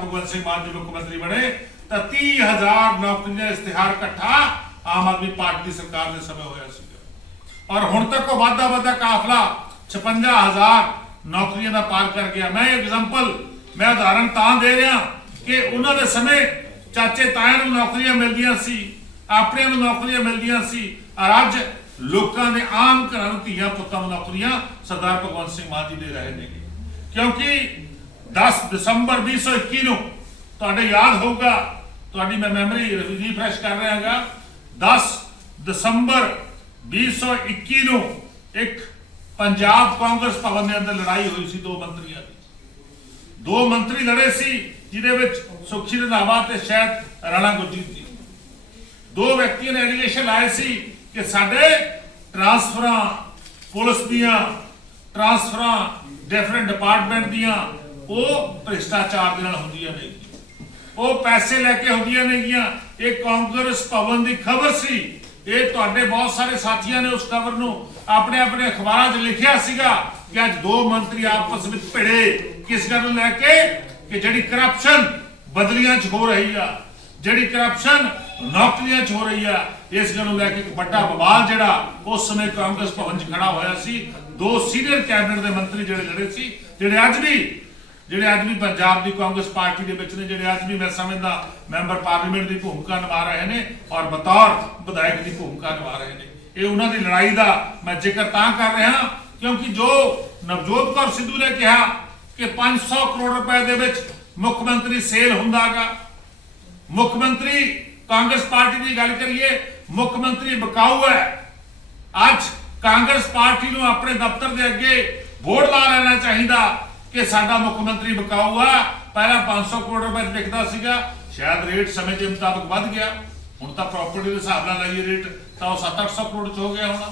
ਭਗਵੰਤ ਸਿੰਘ ਮਾਨ ਜੀ ਮੁੱਖ ਮੰਤਰੀ ਬਣੇ, ਤਾਂ 30000 ਨੌਕਰੀਆਂ ਇਸ਼ਤਿਹਾਰ ਇਕੱਠਾ ਆਮ ਆਦਮੀ ਪਾਰਟੀ ਦੀ ਸਰਕਾਰ ਦੇ ਸਮੇਂ ਹੋਇਆ ਸੀਗਾ ਔਰ ਹੁਣ ਤੱਕ ਉਹ ਵਾਧਾ ਵਾਧਾ ਕਾਫਲਾ 56000 ਨੌਕਰੀਆਂ ਦਾ ਪਾਰ ਕਰ ਗਿਆ। ਮੈਂ ਐਗਜ਼ਾਮਪਲ ਮੈਂ ਉਦਾਹਰਨ ਤਾਂ ਦੇ ਰਿਹਾ ਕਿ ਉਹਨਾਂ ਦੇ ਸਮੇਂ ਚਾਚੇ ਤਾਇਆਂ ਨੂੰ ਨੌਕਰੀਆਂ ਮਿਲਦੀਆਂ ਸੀ, ਆਪਣਿਆਂ ਨੂੰ ਨੌਕਰੀਆਂ ਮਿਲਦੀਆਂ ਸੀ, ਔਰ ਅੱਜ ਲੋਕਾਂ ਦੇ ਆਮ ਘਰਾਂ ਨੂੰ ਧੀਆਂ ਪੁੱਤਾਂ ਨੂੰ ਨੌਕਰੀਆਂ ਸਰਦਾਰ ਭਗਵੰਤ ਸਿੰਘ ਮਾਨ ਜੀ ਦੇ ਰਹੇ ਨੇ ਕਿਉਂਕਿ 10 ਦਸੰਬਰ 2021 ਨੂੰ। ਤੁਹਾਡੇ ਯਾਦ ਹੋਊਗਾ, ਤੁਹਾਡੀ ਮੈਂ ਮੈਮਰੀ ਰੀਫਰੈਸ਼ ਕਰ ਰਿਹਾ ਹਾਂਗਾ 10 ਦਸੰਬਰ 2021 ਨੂੰ ਇੱਕ ਪੰਜਾਬ ਕਾਂਗਰਸ ਭਵਨ ਦੇ ਅੰਦਰ ਲੜਾਈ ਹੋਈ ਸੀ ਦੋ ਮੰਤਰੀਆਂ ਦੀ। ਦੋ ਮੰਤਰੀ ਲੜੇ ਸੀ, ਜਿਹਦੇ ਵਿੱਚ ਸੁਖੀ ਰੰਧਾਵਾ ਤੇ ਸ਼ਾਇਦ ਰਾਣਾ ਗੁਰਜੀਤ ਜੀ। ਦੋ ਵਿਅਕਤੀਆਂ ਨੇ ਐਲੀਗੇਸ਼ਨ ਲਾਏ ਸੀ ਕਿ ਸਾਡੇ ਟਰਾਂਸਫਰਾਂ ਪੁਲਿਸ ਦੀਆਂ ਟਰਾਂਸਫਰਾਂ ਡਿਫਰੈਂਟ ਡਿਪਾਰਟਮੈਂਟ ਦੀਆਂ ਉਹ ਭ੍ਰਿਸ਼ਟਾਚਾਰ ਦੇ ਨਾਲ ਹੁੰਦੀਆਂ ਨੇ। ਉਹ ਪੈਸੇ ਲੈ ਕੇ ਹੁੰਦੀਆਂ ਨੇਗੀਆਂ। ਇਹ ਕਾਂਗਰਸ ਭਵਨ ਦੀ ਖਬਰ ਸੀ। ਇਹ ਤੁਹਾਡੇ ਬਹੁਤ ਸਾਰੇ ਸਾਥੀਆਂ ਨੇ ਉਸ ਖਬਰ ਨੂੰ ਆਪਣੇ ਆਪਣੇ ਅਖਬਾਰਾਂ 'ਚ ਲਿਖਿਆ ਸੀਗਾ ਕਿ ਅੱਜ ਦੋ ਮੰਤਰੀ ਆਪਸ ਵਿੱਚ ਭਿੜੇ। ਕਿਸ ਗੱਲ ਨੂੰ ਲੈ ਕੇ? ਕਿ ਜਿਹੜੀ ਕਰਪਸ਼ਨ ਬਦਲੀਆਂ 'ਚ ਹੋ ਰਹੀ ਆ, ਜਿਹੜੀ ਕਰਪਸ਼ਨ ਨੌਕਰੀਆਂ 'ਚ ਹੋ ਰਹੀ ਆ, ਇਸ ਗੱਲ ਨੂੰ ਲੈ ਕੇ ਇੱਕ ਵੱਡਾ ਬਵਾਲ ਜਿਹੜਾ ਉਸ ਸਮੇਂ ਕਾਂਗਰਸ ਭਵਨ 'ਚ ਖੜਾ ਹੋਇਆ ਸੀ। ਦੋ ਸੀਨੀਅਰ ਕੈਬਨਿਟ ਦੇ ਮੰਤਰੀ ਜਿਹੜੇ ਲੜੇ ਸੀ, ਜਿਹੜੇ ਅੱਜ ਵੀ ਜਿਹੜੇ ਅੱਜ ਵੀ ਪੰਜਾਬ ਦੀ ਕਾਂਗਰਸ ਪਾਰਟੀ ਦੇ ਵਿੱਚ ਨੇ, ਜਿਹੜੇ ਅੱਜ ਵੀ ਮੈਂ ਸਮਝਦਾ ਮੈਂਬਰ ਪਾਰਲੀਮੈਂਟ ਦੀ ਭੂਮਿਕਾ ਨਿਭਾ ਰਹੇ ਨੇ ਔਰ ਬਤੌਰ ਵਿਧਾਇਕ ਦੀ ਭੂਮਿਕਾ ਨਿਭਾ ਰਹੇ ਨੇ। ਇਹ ਉਹਨਾਂ ਦੀ ਲੜਾਈ ਦਾ ਮੈਂ ਜ਼ਿਕਰ ਤਾਂ ਕਰ ਰਿਹਾ ਕਿਉਂਕਿ ਜੋ ਨਵਜੋਤ ਕੌਰ ਸਿੱਧੂ ਨੇ ਕਿਹਾ ਕਿ 500 ਕਰੋੜ ਰੁਪਏ ਦੇ ਵਿੱਚ ਮੁੱਖ ਮੰਤਰੀ ਸੇਲ ਹੁੰਦਾਗਾ। ਮੁੱਖ ਮੰਤਰੀ ਕਾਂਗਰਸ ਪਾਰਟੀ ਦੀ ਗੱਲ ਕਰੀਏ, ਮੁੱਖ ਮੰਤਰੀ ਬਕਾਊ ਹੈ। ਅੱਜ ਕਾਂਗਰਸ ਪਾਰਟੀ ਨੂੰ ਆਪਣੇ ਦਫ਼ਤਰ ਦੇ ਅੱਗੇ ਬੋਰਡ ਲਾ ਲੈਣਾ ਚਾਹੀਦਾ। ਕਿ ਸਾਡਾ ਮੁੱਖ ਮੰਤਰੀ ਬਕਾਊ ਆ। ਪਹਿਲਾਂ 500 ਕਰੋੜ ਰੁਪਏ ਵਿਕਦਾ ਸੀਗਾ। ਸ਼ਾਇਦ ਰੇਟ ਸਮੇਂ ਦੇ ਮੁਤਾਬਕ ਵੱਧ ਗਿਆ। ਹੁਣ ਤਾਂ ਪ੍ਰਾਪਰਟੀ ਦੇ ਹਿਸਾਬ ਨਾਲ ਲਾਈਏ ਰੇਟ ਤਾਂ ਉਹ 7-800 ਕਰੋੜ 'ਚ ਹੋ ਗਿਆ ਹੋਣਾ।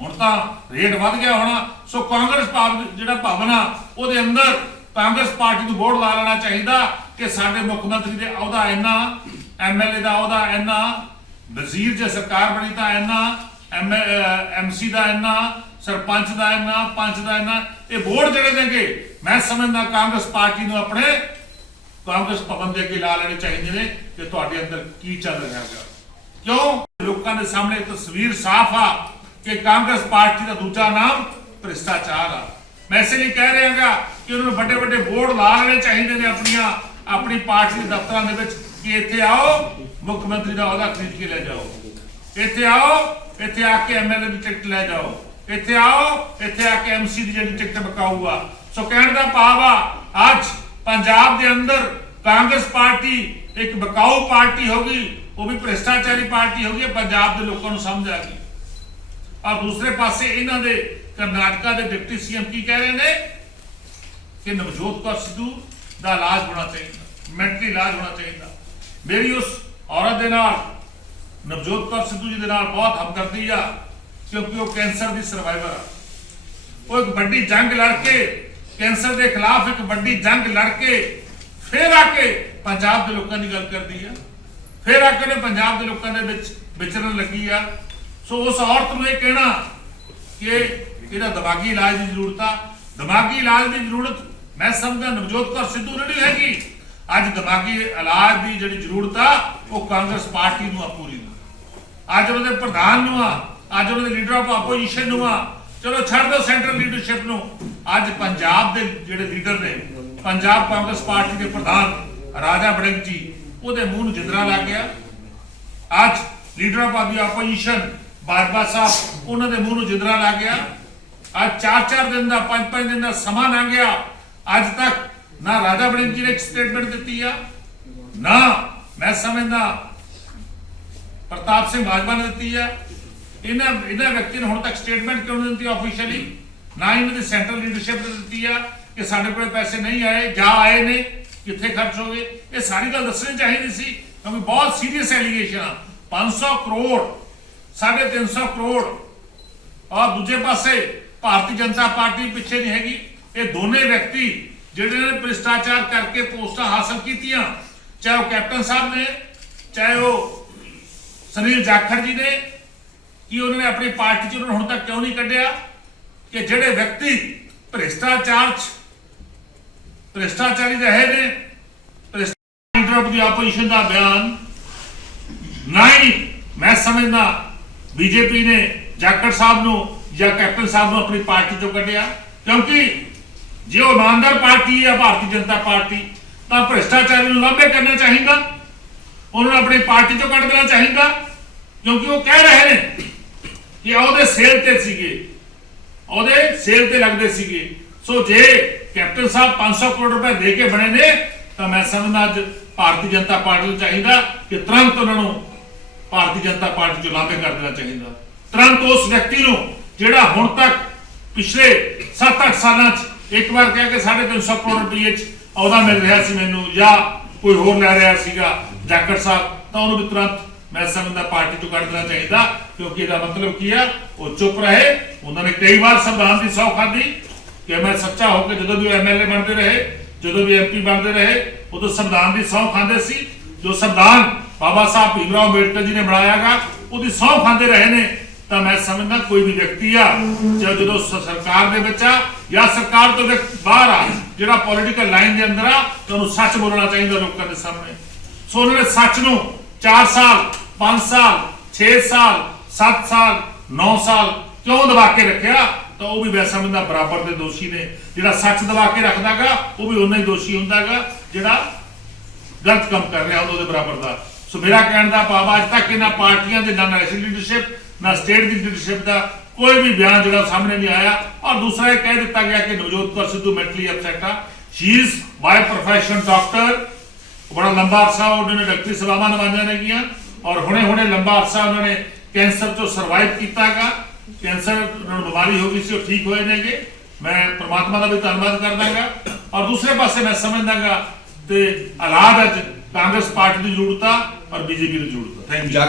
ਹੁਣ ਤਾਂ ਰੇਟ ਵੱਧ ਗਿਆ ਹੋਣਾ। ਸੋ ਕਾਂਗਰਸ ਭਵਨ ਜਿਹੜਾ ਭਵਨ ਆ ਉਹਦੇ ਅੰਦਰ ਕਾਂਗਰਸ ਪਾਰਟੀ ਨੂੰ ਵੋਟ ਲਾ ਲੈਣਾ ਚਾਹੀਦਾ ਕਿ ਸਾਡੇ ਮੁੱਖ ਮੰਤਰੀ ਦੇ ਅਹੁਦਾ ਇੰਨਾ ਐਮਐਲਏ ਦਾ ਅਹੁਦਾ ਇੰਨਾ, ਵਜ਼ੀਰ ਜੇ ਸਰਕਾਰ ਬਣੀ ਤਾਂ ਇੰਨਾ ਐਮਸੀ ਦਾ ਇੰਨਾ ਸਰਪੰਚ ਦਾ ਇੰਨਾ, ਪੰਚ ਦਾ ਇੰਨਾ, ਇਹ ਵੋਟ ਜਿਹੜੇ ਦੇਗੇ ਮੈਂ ਸਮਝਦਾ ਕਾਂਗਰਸ ਪਾਰਟੀ ਨੂੰ ਆਪਣੇ ਕਾਂਗਰਸ ਭਵਨ ਦੇ ਅੱਗੇ ਲਾ ਲੈਣੇ ਚਾਹੀਦੇ ਨੇ ਕਿ ਤੁਹਾਡੇ ਅੰਦਰ ਕੀ ਚੱਲ ਰਿਹਾ ਹੈ ਕਿਉਂ? ਲੋਕਾਂ ਦੇ ਸਾਹਮਣੇ ਤਸਵੀਰ ਸਾਫ਼ ਆ ਕਿ ਕਾਂਗਰਸ ਪਾਰਟੀ ਦਾ ਦੂਜਾ ਨਾਮ ਭ੍ਰਿਸ਼ਟਾਚਾਰ ਆ। ਮੈਂ ਇਸੇ ਲਈ ਕਹਿ ਰਿਹਾਗਾ ਕਿ ਉਹਨਾਂ ਨੂੰ ਵੱਡੇ ਵੱਡੇ ਬੋਰਡ ਲਾ ਲੈਣੇ ਚਾਹੀਦੇ ਨੇ ਆਪਣੀਆਂ, ਆਪਣੀ ਪਾਰਟੀ ਦੇ ਦਫ਼ਤਰਾਂ ਦੇ ਵਿੱਚ ਕਿ ਇੱਥੇ ਆਓ, ਮੁੱਖ ਮੰਤਰੀ ਦਾ ਅਹੁਦਾ ਖਰੀਦ ਕੇ ਲੈ ਜਾਓ। ਇੱਥੇ ਆਓ, ਇੱਥੇ ਆ ਕੇ ਐਮਐਲਏ ਦੀ ਟਿਕਟ ਲੈ ਜਾਓ। ਇੱਥੇ ਆਓ ਇੱਥੇ ਆ ਕੇ ਐਮਸੀ ਦੀ ਜਿਹੜੀ ਟਿਕਟ ਬਕਾਊ ਆ ਸੋ ਕਹਿਣ ਦਾ ਭਾਵ ਆ ਅੱਜ ਪੰਜਾਬ ਦੇ ਅੰਦਰ ਕਾਂਗਰਸ ਪਾਰਟੀ ਇੱਕ ਬਕਾਊ ਪਾਰਟੀ ਹੋ ਗਈ ਉਹ ਵੀ ਭ੍ਰਿਸ਼ਟਾਚਾਰੀ ਪਾਰਟੀ ਹੋ ਗਈ ਹੈ, ਪੰਜਾਬ ਦੇ ਲੋਕਾਂ ਨੂੰ ਸਮਝ ਆ ਗਈ। ਔਰ ਦੂਸਰੇ ਪਾਸੇ ਇਹਨਾਂ ਦੇ ਕਰਨਾਟਕਾ ਦੇ ਡਿਪਟੀ ਸੀਐਮ ਕੀ ਕਹਿ ਰਹੇ ਨੇ? ਕਿ ਨਵਜੋਤ ਕੌਰ ਸਿੱਧੂ ਦਾ ਇਲਾਜ ਹੋਣਾ ਚਾਹੀਦਾ ਮੈਂਟਲੀ ਇਲਾਜ ਹੋਣਾ ਚਾਹੀਦਾ। ਮੇਰੀ ਉਸ ਔਰਤ ਦੇ ਨਾਲ ਨਵਜੋਤ ਕੌਰ ਸਿੱਧੂ ਜੀ ਦੇ ਨਾਲ ਬਹੁਤ ਹਮਦਰਦੀ ਆ। ਕਿਉਂਕਿ ਉਹ ਕੈਂਸਰ ਦੀ ਸਰਵਾਈਵਰ ਆ। ਉਹ ਇੱਕ ਵੱਡੀ ਜੰਗ ਲੜ ਕੇ, ਕੈਂਸਰ ਦੇ ਖਿਲਾਫ ਇੱਕ ਵੱਡੀ ਜੰਗ ਲੜ ਕੇ, ਫਿਰ ਆ ਕੇ ਪੰਜਾਬ ਦੇ ਲੋਕਾਂ ਦੀ ਗੱਲ ਕਰਦੀ ਆ। ਫਿਰ ਆ ਕੇ ਨੇ ਪੰਜਾਬ ਦੇ ਲੋਕਾਂ ਦੇ ਵਿੱਚ ਵਿਚਰਨ ਲੱਗੀ ਆ। ਸੋ ਉਸ ਔਰਤ ਨੂੰ ਇਹ ਕਹਿਣਾ ਕਿ ਇਹਦਾ ਦਿਮਾਗੀ ਇਲਾਜ ਦੀ ਜ਼ਰੂਰਤ ਆ। ਦਿਮਾਗੀ ਇਲਾਜ ਦੀ ਜ਼ਰੂਰਤ ਮੈਂ ਸਮਝਦਾ ਨਵਜੋਤ ਕੌਰ ਸਿੱਧੂ ਨੂੰ ਨਹੀਂ ਹੈਗੀ। ਅੱਜ ਦਿਮਾਗੀ ਇਲਾਜ ਦੀ ਜਿਹੜੀ ਜ਼ਰੂਰਤ ਆ, ਉਹ ਕਾਂਗਰਸ ਪਾਰਟੀ ਨੂੰ ਆ ਪੂਰੀ ਅੱਜ ਉਹਦੇ ਪ੍ਰਧਾਨ ਨੂੰ ਆ। ਅੱਜ ਉਹਨਾਂ ਦੇ ਲੀਡਰ ਆਫ ਆਪੋਜੀਸ਼ਨ ਨੂੰ ਆ। ਚਲੋ, ਛੱਡ ਦਿਓ ਸੈਂਟਰਲ ਲੀਡਰਸ਼ਿਪ ਨੂੰ। ਅੱਜ ਪੰਜਾਬ ਦੇ ਜਿਹੜੇ ਲੀਡਰ ਨੇ, ਪੰਜਾਬ ਕਾਂਗਰਸ ਪਾਰਟੀ ਦੇ ਪ੍ਰਧਾਨ ਰਾਜਾ ਵੜਿੰਗ ਜੀ, ਉਹਦੇ ਮੂੰਹ ਨੂੰ ਜਿੰਦਰਾ ਲੱਗ ਗਿਆ। ਅੱਜ leader of opposition Bajwa Sahib, ਉਹਨਾਂ ਦੇ ਮੂੰਹ ਨੂੰ ਜਿੰਦਰਾ ਲੱਗ ਗਿਆ। ਅੱਜ 4-4 ਦਿਨ ਦਾ 5-5 ਦਿਨ ਦਾ ਸਮਾਂ ਲੰਘ ਗਿਆ। ਅੱਜ ਤੱਕ ਨਾ ਰਾਜਾ ਵੜਿੰਗ ਜੀ ਨੇ ਇੱਕ ਸਟੇਟਮੈਂਟ ਦਿੱਤੀ ਆ, ਨਾ ਮੈਂ ਸਮਝਦਾ ਪ੍ਰਤਾਪ ਸਿੰਘ ਬਾਜਵਾ ਨੇ ਦਿੱਤੀ ਆ। ਇਹਨਾਂ ਇਹਨਾਂ ਵਿਅਕਤੀ ਨੇ ਹੁਣ ਤੱਕ ਸਟੇਟਮੈਂਟ ਕਿਉਂ ਨਹੀਂ ਦਿੱਤੀ ਆਫੀਸ਼ੀਅਲੀ ਨਾ ਇਹਨਾਂ ਦੀ ਸੈਂਟਰਲ ਲੀਡਰਸ਼ਿਪ ਨੇ ਦਿੱਤੀ ਆ ਕਿ ਸਾਡੇ ਕੋਲ ਪੈਸੇ ਨਹੀਂ ਆਏ, ਜਾਂ ਆਏ ਨੇ, ਕਿੱਥੇ ਖਰਚ ਹੋ ਗਏ। ਇਹ ਸਾਰੀ ਗੱਲ ਦੱਸਣੀ ਚਾਹੀਦੀ ਸੀ, ਕਿਉਂਕਿ ਬਹੁਤ ਸੀਰੀਅਸ ਐਲੀਗੇਸ਼ਨ ਆ। 500 ਕਰੋੜ 350 ਕਰੋੜ। ਔਰ ਦੂਜੇ ਪਾਸੇ ਭਾਰਤੀ ਜਨਤਾ ਪਾਰਟੀ ਪਿੱਛੇ ਨਹੀਂ ਹੈਗੀ। ਇਹ ਦੋਨੇ ਵਿਅਕਤੀ ਜਿਹੜੇ ਨੇ ਭ੍ਰਿਸ਼ਟਾਚਾਰ ਕਰਕੇ ਪੋਸਟਾਂ ਹਾਸਲ ਕੀਤੀਆਂ, ਚਾਹੇ ਉਹ ਕੈਪਟਨ ਸਾਹਿਬ ਨੇ, ਚਾਹੇ ਉਹ ਸੁਨੀਲ ਜਾਖੜ ਜੀ ਨੇ ਕਿ ਉਹਨਾਂ ਨੇ ਆਪਣੀ ਪਾਰਟੀ ਚ ਉਹਨਾਂ ਨੂੰ ਹੁਣ ਤੱਕ ਕਿਉਂ ਨਹੀਂ ਕੱਢਿਆ? ਕਿ ਜਿਹੜੇ ਵਿਅਕਤੀ ਭ੍ਰਿਸ਼ਟਾਚਾਰ ਚ ਭ੍ਰਿਸ਼ਟਾਚਾਰੀ ਰਹੇ ਨੇ। ਆਫ ਦੀ ਆਪੋਜੀਸ਼ਨ ਦਾ ਬਿਆਨ ਨਾ ਹੀ ਮੈਂ ਸਮਝਦਾ ਬੀਜੇਪੀ ਨੇ ਜਾਖੜ ਸਾਹਿਬ ਨੂੰ ਜਾਂ ਕੈਪਟਨ ਸਾਹਿਬ ਨੂੰ ਆਪਣੀ ਪਾਰਟੀ ਤੋਂ ਕੱਢਿਆ। ਕਿਉਂਕਿ ਜੇ ਉਹ ਇਮਾਨਦਾਰ ਪਾਰਟੀ ਹੈ ਭਾਰਤੀ ਜਨਤਾ ਪਾਰਟੀ, ਤਾਂ ਭ੍ਰਿਸ਼ਟਾਚਾਰੀ ਨੂੰ ਲਾਂਭੇ ਕਰਨਾ ਚਾਹੀਦਾ। ਉਹਨਾਂ ਨੂੰ ਆਪਣੀ ਪਾਰਟੀ ਤੋਂ ਕੱਢ ਦੇਣਾ ਚਾਹੀਦਾ। ਕਿਉਂਕਿ ਉਹ ਕਹਿ ਰਹੇ ਨੇ ਕਿ ਉਹਦੇ ਸੇਲ ਤੇ ਸੀਗੇ। ਉਹਦੇ ਸੇਲ ਤੇ ਲੱਗਦੇ ਸੀਗੇ। ਸੋ ਜੇ ਕੈਪਟਨ ਸਾਹਿਬ 500 ਕਰੋੜ ਰੁਪਏ ਦੇ ਕੇ ਬਣੇ ਨੇ, ਤਾਂ ਮੈਂ ਸਮਝਦਾ ਅੱਜ ਭਾਰਤੀ ਜਨਤਾ ਪਾਰਟੀ ਨੂੰ ਚਾਹੀਦਾ ਕਿ ਤੁਰੰਤ ਉਹਨਾਂ ਨੂੰ ਭਾਰਤੀ ਜਨਤਾ ਪਾਰਟੀ ਚੋਂ ਲਾਂਭੇ ਕਰ ਦੇਣਾ ਚਾਹੀਦਾ। ਤੁਰੰਤ ਉਸ ਵਿਅਕਤੀ ਨੂੰ, ਜਿਹੜਾ ਹੁਣ ਤੱਕ ਪਿਛਲੇ 7-8 ਸਾਲਾਂ 'ਚ ਇੱਕ ਵਾਰ ਕਹਿ ਕੇ 350 ਕਰੋੜ ਰੁਪਏ 'ਚ ਅਹੁਦਾ ਮਿਲ ਰਿਹਾ ਸੀ ਮੈਨੂੰ ਜਾਂ ਕੋਈ ਹੋਰ ਲੈ ਰਿਹਾ ਸੀਗਾ, ਜਾਕਰ ਸਾਹਿਬ, ਤਾਂ ਉਹਨੂੰ ਵੀ ਤੁਰੰਤ ਮੈਂ ਸਮਝਦਾ ਪਾਰਟੀ ਤੋਂ ਕੱਢ ਦੇਣਾ ਚਾਹੀਦਾ, ਕਿਉਂਕਿ ਇਹਦਾ ਮਤਲਬ ਕੀ ਆ ਉਹ ਚੁੱਪ ਰਹੇ। ਉਹਨਾਂ ਨੇ ਕਈ ਵਾਰ ਸੰਵਿਧਾਨ ਦੀ ਸੌ ਖਾਧੀ ਕਿ ਮੈਂ ਸੱਚਾ ਹੋ ਕੇ ਜਦੋਂ ਵੀ ਐਮਐਲਏ ਬਣਦੇ ਰਹੇ, ਜਦੋਂ ਵੀ ਐਮਪੀ ਬਣਦੇ ਰਹੇ, ਉਦੋਂ ਸੰਵਿਧਾਨ ਦੀ ਸੌ ਖਾਂਦੇ ਸੀ। ਜੋ ਸੰਵਿਧਾਨ ਬਾਬਾ ਸਾਹਿਬ ਭੀਮਰਾਓ ਅੰਬੇਡਕਰ ਜੀ ਨੇ ਬਣਾਇਆਗਾ, ਉਹਦੀ ਸੌ ਖਾਂਦੇ ਰਹੇ ਨੇ। ਤਾਂ ਮੈਂ ਸਮਝਦਾ ਕੋਈ ਵੀ ਵਿਅਕਤੀ ਆ ਚਾਹੇ ਜਦੋਂ ਸਰਕਾਰ ਦੇ ਵਿੱਚ ਆ, ਜਾਂ ਸਰਕਾਰ ਤੋਂ ਬਾਹਰ ਆ, ਜਿਹੜਾ ਪੋਲੀਟੀਕਲ ਲਾਈਨ ਦੇ ਅੰਦਰ ਆ, ਤਾਂ ਸੱਚ ਬੋਲਣਾ ਚਾਹੀਦਾ ਲੋਕਾਂ ਦੇ ਸਾਹਮਣੇ। ਸੋ ਉਹਨਾਂ ਨੇ ਸੱਚ ਨੂੰ 4 ਸਾਲ 5 ਸਾਲ 6 ਸਾਲ 7 ਸਾਲ 9 ਸਾਲ ਕਿਉਂ ਦਬਾ ਕੇ ਰੱਖਿਆ? ਤਾਂ ਉਹ ਵੀ ਵੈਸਾ ਬੰਦਾ ਬਰਾਬਰ ਦੇ ਦੋਸ਼ੀ ਨੇ। ਜਿਹੜਾ ਸੱਚ ਦਬਾ ਕੇ ਰੱਖਦਾਗਾ, ਉਹ ਵੀ ਉਹਨਾਂ ਹੀ ਦੋਸ਼ੀ ਹੁੰਦਾਗਾ, ਜਿਹੜਾ ਗਲਤ ਕੰਮ ਕਰ ਰਿਹਾ ਉਹਦੇ ਬਰਾਬਰ ਦਾ। ਸੋ ਮੇਰਾ ਕਹਿਣ ਦਾ ਭਾਵ, ਅੱਜ ਤੱਕ ਇਹਨਾਂ ਪਾਰਟੀਆਂ ਦੇ ਨਾ ਨੈਸ਼ਨਲ ਲੀਡਰਸ਼ਿਪ ਨਾ ਸਟੇਟ ਦੀ ਲੀਡਰਸ਼ਿਪ ਦਾ ਕੋਈ ਵੀ ਬਿਆਨ ਜਿਹੜਾ ਸਾਹਮਣੇ ਨਹੀਂ ਆਇਆ। ਔਰ ਦੂਸਰਾ ਇਹ ਕਹਿ ਦਿੱਤਾ ਗਿਆ ਕਿ ਨਵਜੋਤ ਕੌਰ ਸਿੱਧੂ ਮੈਂਟਲੀ ਅਪਸੈਟ ਆ। She is by profession doctor ਬੜਾ ਲੰਬਾ ਅਰਸਾ ਉਹਨਾਂ ਡਾਕਟਰੀ ਸੇਵਾਵਾਂ ਨਿਭਾਈਆਂ ਨੇਗੀਆਂ। ਔਰ ਹੁਣੇ ਹੁਣੇ ਲੰਬਾ ਅਰਸਾ ਉਹਨਾਂ ਨੇ ਕੈਂਸਰ ਤੋਂ ਸਰਵਾਈਵ ਕੀਤਾਗਾ। ਕੈਂਸਰ ਉਹਨਾਂ ਬਿਮਾਰੀ ਹੋ ਗਈ ਸੀ, ਉਹ ਠੀਕ ਹੋਏ ਨੇਗੇ। ਮੈਂ ਪ੍ਰਮਾਤਮਾ ਦਾ ਵੀ ਧੰਨਵਾਦ ਕਰਦਾਗਾ। ਔਰ ਦੂਸਰੇ ਪਾਸੇ ਮੈਂ ਸਮਝਦਾਗਾ ਤੇ ਹਾਲਾਤ ਅੱਜ ਕਾਂਗਰਸ ਪਾਰਟੀ ਦੀ ਜ਼ਰੂਰਤ ਆ ਔਰ ਬੀਜੇਪੀ ਦੀ ਜ਼ਰੂਰਤ ਆ ਥੈਂਕ ਯੂ